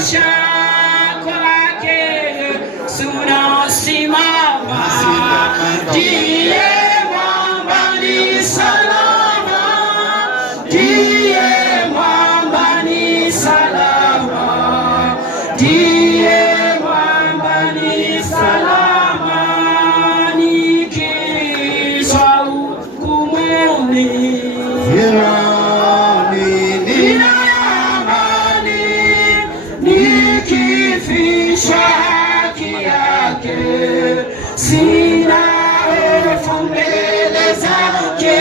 nikitosha kwake Yesu nasimama, ndiye mwamba ni salama, ndiye mwamba ni salama, ndiye mwamba ni salama, nikizwa hukumuni haki yake, sina hofu mbele zake,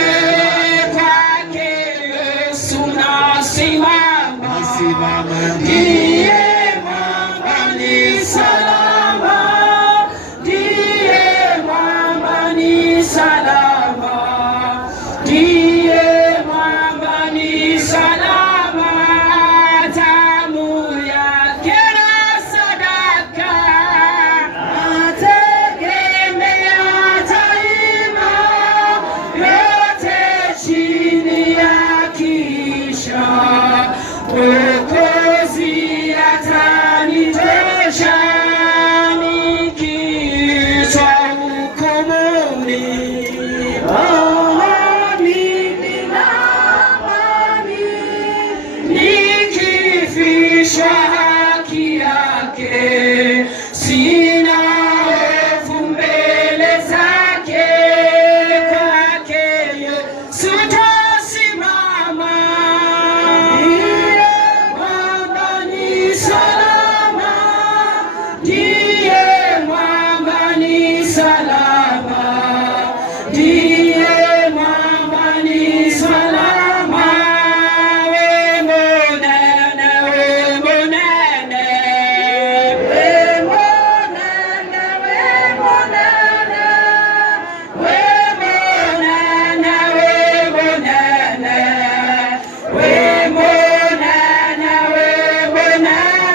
kwake Yesu nasimama, ndiye mwamba ni salama, ndiye mwamba ni salama, ndiye mwamba ni salama, tamu yake Mwokozi atanitosha, nikitwa hukumuni. Mimi na amani, nikifishwa haki yake, sina hofu mbele zake, kwake Yesu tasimama. Ndiye mwamba ni salama, ndiye mwamba ni salama, we monene, we monene, we monene, we monene, we monene, we monene, we monene, we monene.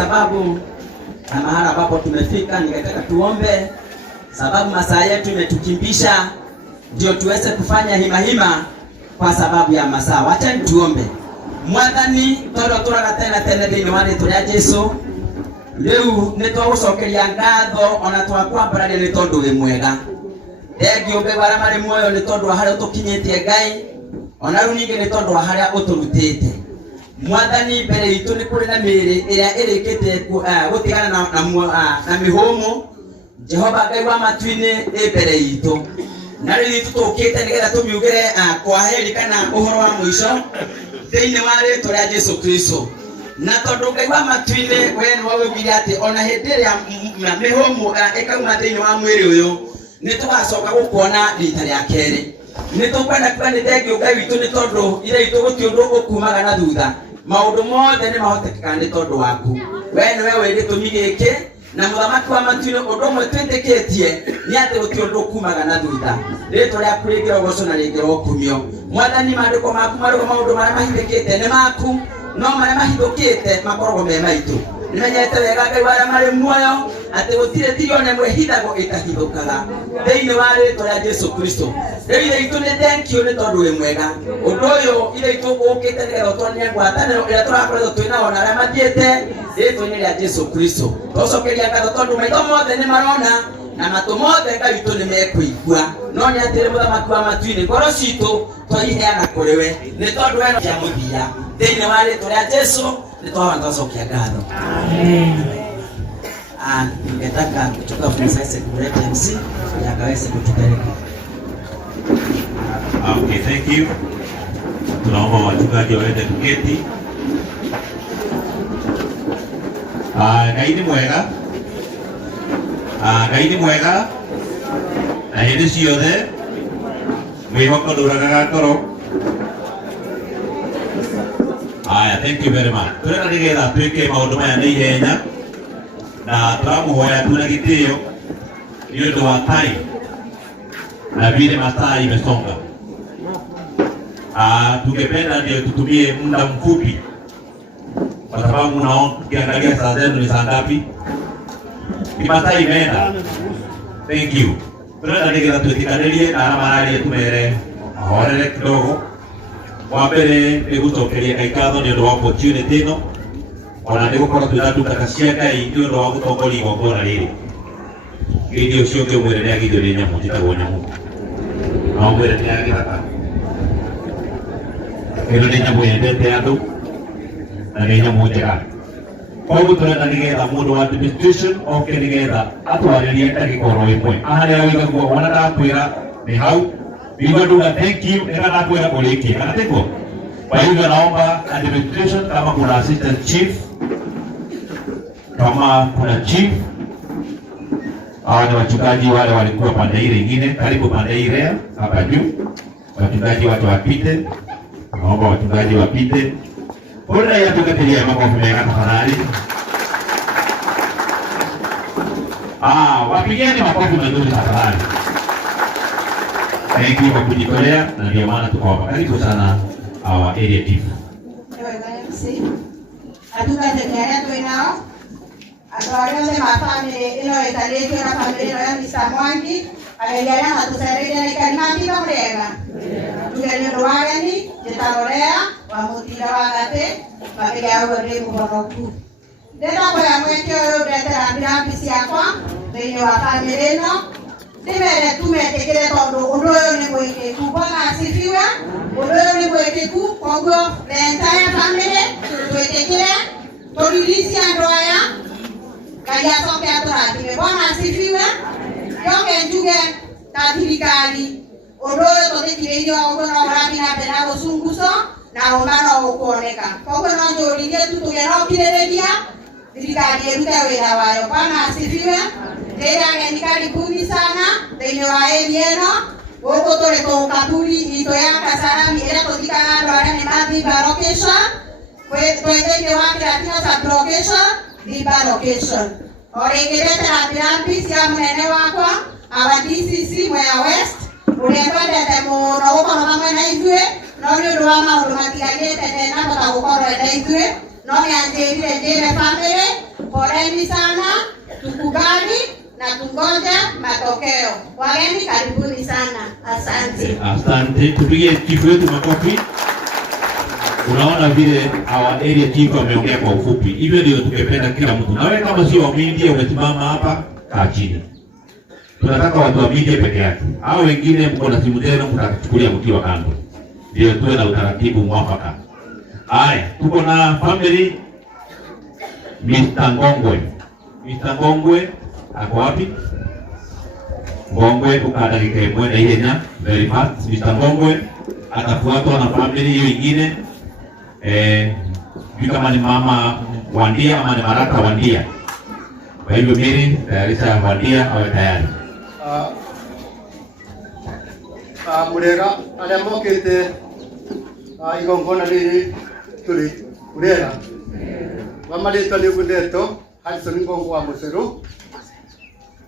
sababu na mahala ambapo tumefika, ningetaka tuombe sababu masaa yetu imetukimbisha, ndio tuweze kufanya hima kwa sababu ya masaa. Wacha tuombe. Mwathani todo turaga tena thini wa ritwa ria Jesu, riu nitwagucokeria ngatho ona twakwambararia ni tondu wi mwega. Thengio mbegu aria mari muoyo ni tondu wa haria utukinyitie Ngai, ona riu ningi ni tondu wa haria uturutite. Mwathani mbere itu ni kuri na miri iria irikite gutigana na mihumu. Jehova Ngai wa matuini mbere itu, na riu itu tukite nigetha tumiugire kwaheri kana uhoro wa mwisho thini wa ritwa ria Jesu Kristo. Na tondu Ngai wa matuini we ni wawigire ati ona hindi ria mihumu ikauma thini wa mwiri uyu ni tugacoka gukuona rita ria keri. Ni tukwenda kuga ni thengio Ngai witu ni tondu ire itu guti undu ukumaga na thutha. Maundu mothe ni mahotekeka ni tondu waku. We ni we wiri tumi giki na muthamaki wa matuini undu umwe twitikitie ni ati guti undu ukumaga na thutha. Ritwa ria kuringira goco na ringira ukumio. Mwathani maandiko maku marugo maundu maria mahithikite ni maku, no maria mahithukite makoragwo me maitu. Nimenyete wega Ngai wa aria mari muoyo ati gutire thiri ona imwe hithago itahithukaga thiini wa ritwa ria Jesu Kristo. Riu ire itu ni thank you ni tondu wi mwega. Undu uyu ire itu ukite nigetha twanire ngwataniro iria turakoretwo twina ona aria mathiite ritwa-ini ria Jesu Kristo. Tucokeria ngatho tondu maitho mothe ni marona na matu mothe Ngai witu ni mekuigua, no ni atiri muthamaki wa matuini ngoro citu twaiheana kuri we ni tondu we no kia muthia thiini wa ritwa ria Jesu ni twacokia ngatho. Amen. Ningetaka kuchukua fursa hii kuleta MC yakaweze kutupeleka. Okay, thank you. Tunaomba wachungaji waende tuketi. Ngai ni mwega. Ngai ni mwega. Na hindi ciothe mwihoko nduragaga ngoro. Thank you very much. Turenda nigetha twike maundu maya ni ihenya na turamuhoya tuna gitio ni undu wa time na vile masaa imesonga. Tungependa ndio tutumie muda mfupi kwa sababu unaona tukiangalia saa zenu ni saa ngapi? Ni masaa imeenda. Thank you. Turenda nigetha twitikanĩrie na marari tumere ahorere kidogo. Wa mbere ni gucokeria Ngai ngatho ni undu wa opportunity ino, ona ni gukorwo twina ndungata cia Ngai ni undu wa gutongoria igongona riri. Githio cio ngi mwire ni agithio ni nyamu njitagwo nyamu, no mwire ni agithaka ino ni nyamu yendete andu na ni nyamu njega. Koguo turenda nigetha mundu wa administration oke nigetha atwaririe ndagikoro imwe aharia wigaguo wana ndakwira ni hau. Hivyo nduga thank you nenda nakwenda kuliki. Anateko. Kwa hivyo naomba administration kama kuna assistant chief, kama kuna chief, ni wachungaji wale walikuwa pande ile nyingine, karibu pande ile hapa juu. Wachungaji watu wapite. Naomba wachungaji wapite. Bora ya tukatilia makofi mengi tafadhali. Wapigeni makofi mazuri tafadhali. Thank you kwa kujitolea na ndio maana tuko hapa. Karibu sana our area chief. Atukatetea twinao atwario ma family ino italete na family ya Mr. Mwangi alegana hatusaidia na kanimati kamrega. Tugeni rwagani jetarorea wa mutira wagate bakiya ugore muhonoku. Ndenda kwa mweke yo ndetera ambulance yakwa ndio wa family ino. Ndimere tumetekele tondu undu uyu ni mwikeku. Bwana asifiwe. Undu uyu ni mwikeku. Koguo the entire family twetekele turirisia ndoya kaya soke aturathime. Bwana asifiwe. Yoke njuge ta thirikari undu uyu tuthikiriirie uguo no urathi na mbere na gucunguco na umano ukuoneka. Koguo no njuririe tu tugera ukiririria thirikari irute wira wayo. Bwana asifiwe. Ni karibuni sana thĩinĩ wa area ĩno. Gũkũ tũrĩ tũkaturi itũ ya Kasarani ĩrĩa tũthikaga andũ arĩa nĩ mathimba location. Twĩ thĩinĩ wa Kĩratino sub location, Thimba location. O rĩngĩ ndetera ambulance cia mũnene wakwa our DCC Mwea West ũrĩa twendete mũno gũkorwo hamwe na ithuĩ, no nĩ ũndũ wa maũndũ matiganĩte ndĩnahota gũkorwo na ithuĩ, no nĩ anjĩrire njĩre family Poleni sana, tukubali na tungoje matokeo. Wageni karibuni sana. Asante. Asante. Tupige chifu wetu makofi. Unaona vile our area chief ameongea kwa ufupi. Hivyo ndio tungependa kila mtu. Na wewe kama sio wa media umesimama hapa, kaa chini. Tunataka watu wa media peke yake. Hao wengine mko na simu zenu mtachukulia mkiwa kando. Ndio tuwe na utaratibu mwafaka. Haya, tuko na family Mr. Ngongwe. Mr. Ngongwe ako wapi? Ngongwe ukada kikemwe na ihenya very fast. Mr. Ngongwe atafuatwa na family hiyo ingine. Kama ni mama Wandia ama ni Maraka Wandia. Kwa hivyo mimi tayarisha Wandia awe tayari. Murega ale mokete igongona lili tuli Murega mama letu alikuleto Harrison Ngongo wa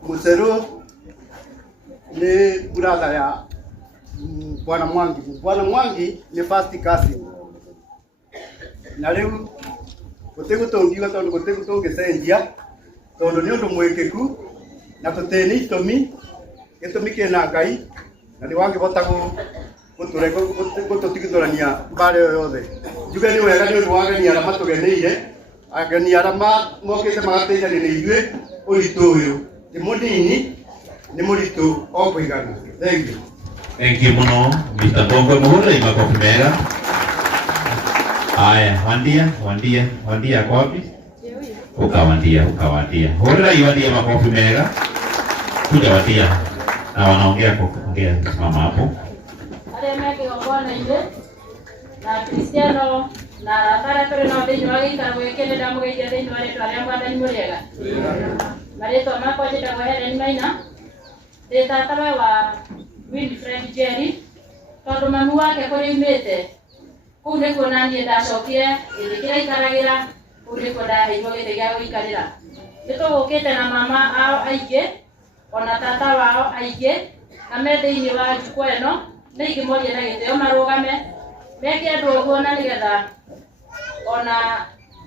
Museru ni brother ya Bwana Mwangi. Bwana Mwangi ni first cousin. Na leo gutigutungiwa tondu gutigutungicenjia tondu ni undu mwekeku na tuteni itumi kina Ngai na ni wangi bota gututigithurania mbare yothe njuge ni wega ni undu wageni ara matugeneire ageni ara mokite magateithania ni ithuĩ ũritũ ũyũ ni munini ni mũritũ o kũigana. Thank you muno Mr. Ngongwe, muhũrĩre makofi mega. Haya, Wandia ako wapi? Ukawandia. Hũrĩrai Wandia makofi mega. Kuja Wandia. Na wanaongea mama hapo. Ale meke ngona ile na Cristiano na tara tore no de nyoage ka wekele da mweje de nyoare to ale mbanda ni murega. Mare to mako je da gohere ni maina. De tata wa Winfred Jerry. Tondu mami wake kuri umete. Kuu nĩ kuona niĩ ndacokire gĩthĩ kĩrĩa ikaragira, kuu nĩ kuo ndaheirwo gĩthĩ gĩa gũikarĩra. Nĩ tũgũkĩte na mama ao aingĩ, ona tata wao aingĩ, na me thĩinĩ wa njukwa ĩno, nĩ ingĩmoria na gĩtĩo marũgame, meke andũ ũguo na nĩgetha ona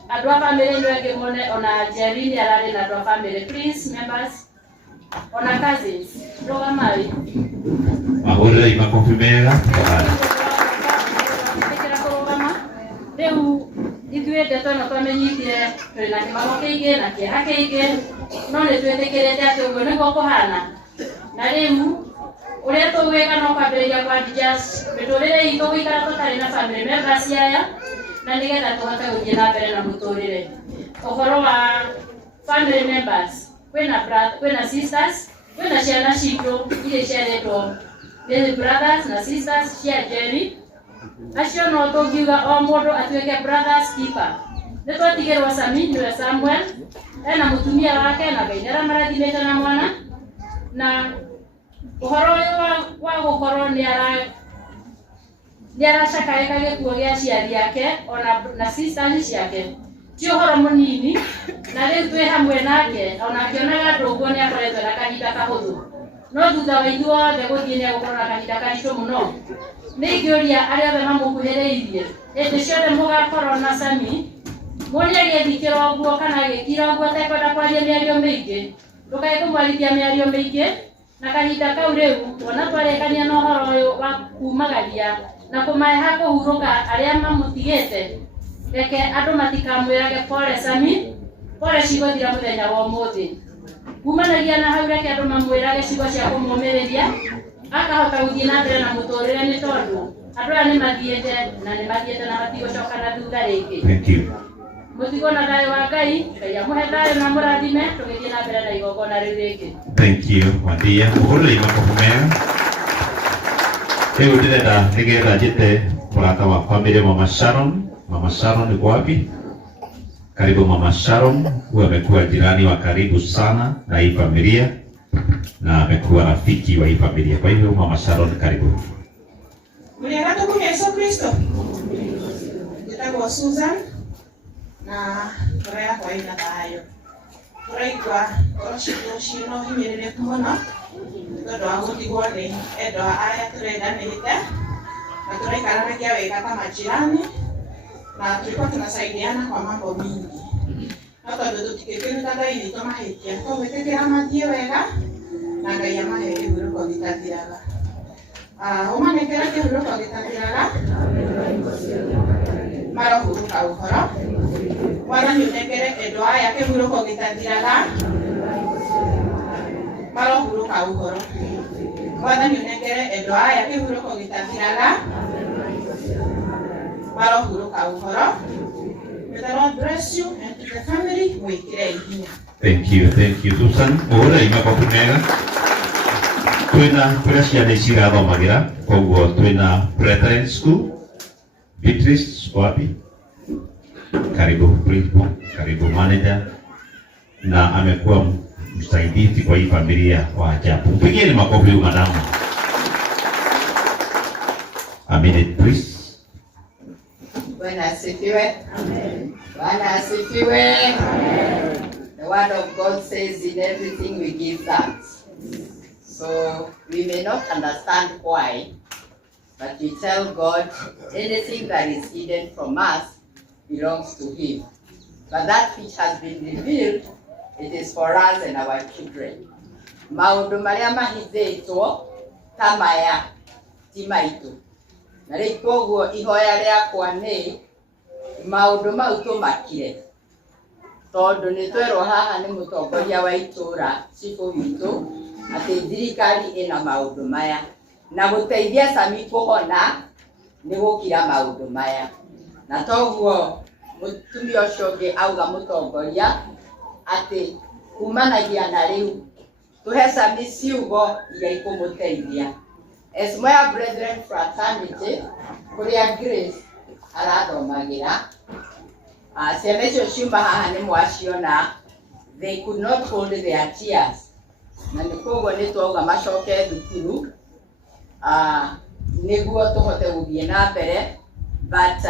andũ a bamĩrĩ ĩno ĩngĩ mone ona Jerry nĩ ararĩ na andũ a bamĩrĩ. Please members, ona cousins, rũgamai. Mahũrĩrai makofi mega. Rĩu ithuĩ ndeto ĩno twamenyithire tũrĩ na kĩmako kĩingĩ na kĩeha kĩingĩ, no nĩ twĩtĩkĩrĩte atĩ ũguo nĩguo kũhana. Na rĩu ũrĩa tũgwĩka no kwambĩrĩria kwa adjust mĩtũrĩre itũ gũikara tũtarĩ na family members aya, na nĩgetha tũhote gũthiĩ na mbere na mũtũrĩre. Ũhoro wa family members, kwĩna sisters, kwĩna ciana citũ iria ciarĩtwo nĩ brothers na sisters cia Jerry. Acio no tũngiuga o mũndũ atuĩke brothers keeper. Nĩ twatigĩrwo Sami nĩwe Samuel, ena mũtumia wake na Ngai nĩaramarathimĩte na mwana, na ũhoro ũyũ wa gũkorwo nĩaracakaĩka gĩkuũ gĩa aciari ake ona na sisters ciake ti ũhoro mũnini, na rĩu twĩ hamwe nake ona akĩonaga andũ ũguo nĩakoretwo na kahinda kahũthũ, no thutha wa ithuothe gũthiĩ nĩagũkorwo na kahinda karitũ mũno. Nĩ ingĩũria arĩa othe mamũkuhĩrĩirie hĩndĩ ciothe mũgakorwo na Sami, muone agĩthikĩra ũguo kana agĩkira ũguo atekwenda kwaria mĩario mĩingĩ, ndũkae kũmwarithia mĩario mĩingĩ, na kahinda kau rĩu wona twarĩkania na ũhoro ũyũ wa kumagaria na kũmahe ha kũhurũka arĩa mamũtigĩte, reke andũ matikamwĩrage pole Sami, pole cigũthira mũthenya wa ũmũthĩ. Kumanagia na hau reke andũ mamwĩrage ciugo cia kũmũmĩrĩria, akahota gũthiĩ na mbere na mũtũrĩre, nĩ tondũ andũ aya nĩ mathiĩte na matigũcoka na thutha rĩngĩ. Thank you. Mũtigo na thayũ wa Ngai, Ngai amũhe thayũ na mũrathime, tũgĩthiĩ na mbere na igongona rĩu rĩngĩ. Thank you, Wandia. Mũhũrĩre makofi mega. Rĩu ndĩrenda nĩgetha njĩte mũrata wa famĩlĩ Mama Sharon. Mama Sharon ni wapi? Karibu Mama Sharon, huyu amekuwa jirani wa karibu sana na hii familia na amekuwa rafiki wa hii familia. Kwa hivyo Mama Sharon, karibu. Mliana tuku Yesu Kristo. Nitagwo Susan na turea kwa ina thayo. Turaigwa oroshino himirire kumona. Tondu wa gutigwo ni endo aya turendanĩte na tũraikaranagia wega ta majirani na tulikuwa tunasaidiana kwa mambo mingi. no tondu tutikĩkĩruta Ngai witũ mahĩtia tũgwĩtĩkĩra mathiĩ wega na Ngai amahe kĩhurũko gĩtathiraga. Ũmanengere kĩhurũko gĩtathiraga, marohurũka ũhoro. Mwathani ũnengere andũ aya kĩhurũko gĩtathiraga, marohurũka ũhoro. Mwathani ũnengere andũ aya kĩhurũko gĩtathiraga, marohurũka ũhoro. May the Lord bless you and to the family mwĩkĩre hinya. Thank you Susan. Ora imakofi mega. Twina ciana ici irathomagĩra, koguo twina Brethren School. Beatrice wapi? Karibu principal, karibu manager, na amekuwa msaidizi kwa hii familia wa ajabu. Pigeni makofi huyu madamu. A minute please. Bwana asifiwe. Amen. Bwana asifiwe. Amen. The word of God says in everything we give thanks. So we may not understand why, but we tell God anything that is hidden from us belongs to Him. But that which has been revealed, it is for us and our children. Maundu maria mahithĩtwo ta maya ti maitũ. Na rĩu koguo ihoya rĩakwa nĩ maũndũ mau tũmakire, tondũ nĩ twerwo haha nĩ mũtongoria wa itũũra cibũ witũ atĩ thirikari ĩna maũndũ maya na gũteithia Sami kũhona nĩ gũkira maũndũ maya. Na toguo mũtumia ũcio ũngĩ auga mũtongoria atĩ kumanagia na rĩu tũhe Sami ciugo iria ikũmũteithia. As my brethren fraternity, kũrĩa Grace arathomagĩra, ciana icio ciuma haha nĩ mwaciona, they could not hold their tears. Na nĩ koguo nĩ twauga macoke thukuru nĩguo tũhote gũthiĩ na mbere. But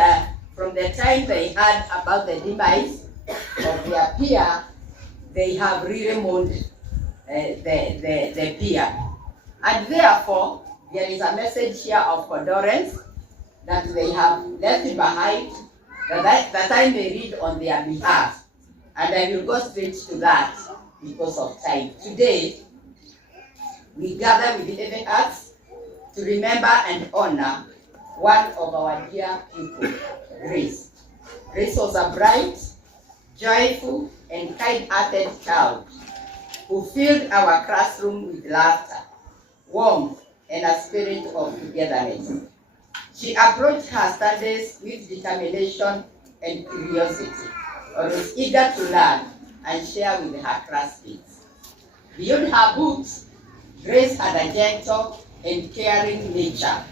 from the time they heard about the demise of their peer, they have really mourned the peer. And therefore, there is a message here of condolence that they have left behind that I may read on their behalf. And I will go straight to that because of time. Today, we gather with heavy hearts to remember and honor one of our dear people, Grace. Grace was a bright, joyful, and kind-hearted child who filled our classroom with laughter, warmth, and a spirit of togetherness. She approached her studies with determination and curiosity, always eager to learn and share with her classmates. Beyond her books, Grace had a gentle and caring nature.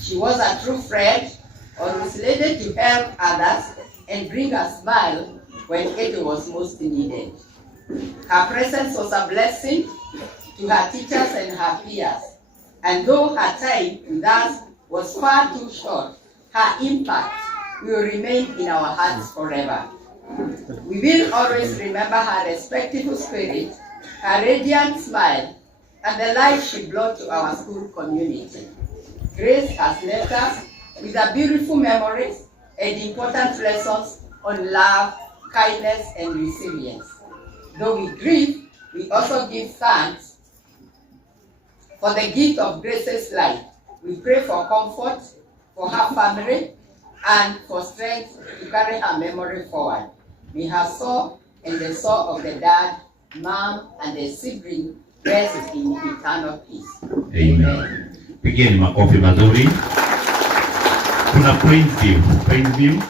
She was a true friend, always ready to help others and bring a smile when it was most needed. Her presence was a blessing to her teachers and her peers. And though her time with us was far too short, her impact will remain in our hearts forever. We will always remember her respectful spirit, her radiant smile, and the light she brought to our school community. Grace has left us with a beautiful memories and important lessons on love, kindness, and resilience. Though we grieve, we also give thanks for the gift of Grace's life. We pray for comfort for her family and for strength to carry her memory forward. May her soul and the soul of the dad, mom, and the sibling rest in eternal peace. Amen. Pigeni makofi mazuri. Kuna Plainview.